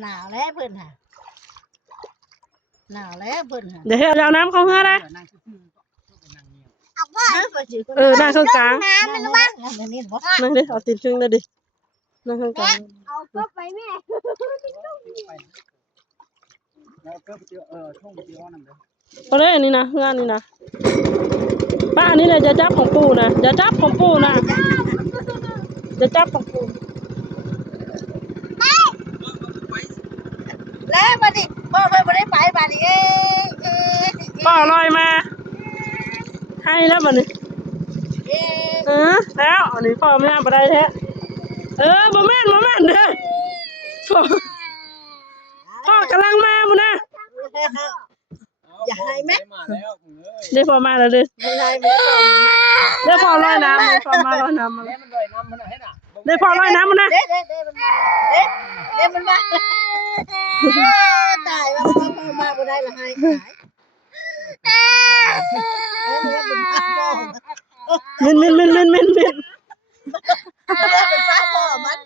หนาวแล้วเพิ่นค่ะหนาวแล้วเพิ่นค่ะเดี๋ยวให้เอาน้ำเข้าเฮือนะนั่งเครื่องกลางมันว่างนั่นนี่บ่นั่งดิเอาตีนครึ่งเลยดินั่งเครื่องกลางเอาก็ไปแม่เอาเลยอันนี้นะงานนี้นะป้าอันนี้เลยจะจับของปู่นะจะจับของปู่นะจะจับของปู่แล้วบัดนี้พ่อเพิ่นบ่ได้ไปบัดนี้ป้าลอยมาให้แล้วบัดนี้แล้วอันนี้พ่อไม่น่าไปได้แท้บ่แม่นเด้อพ่อกำลังมาบุนะอย่าให้แม่เดี๋ยวพ่อมาแล้วเด้อไม่ได้แม่เดี๋ยวพ่อลอยน้ำเดี๋ยวพ่อมาลอยน้ำมาเดี๋ยวพ่อลอยน้ำมานะเด้มันมาตายว่าพ่อมาบ่ได้ละให้ตายมันเป็นป้าพ่อมัน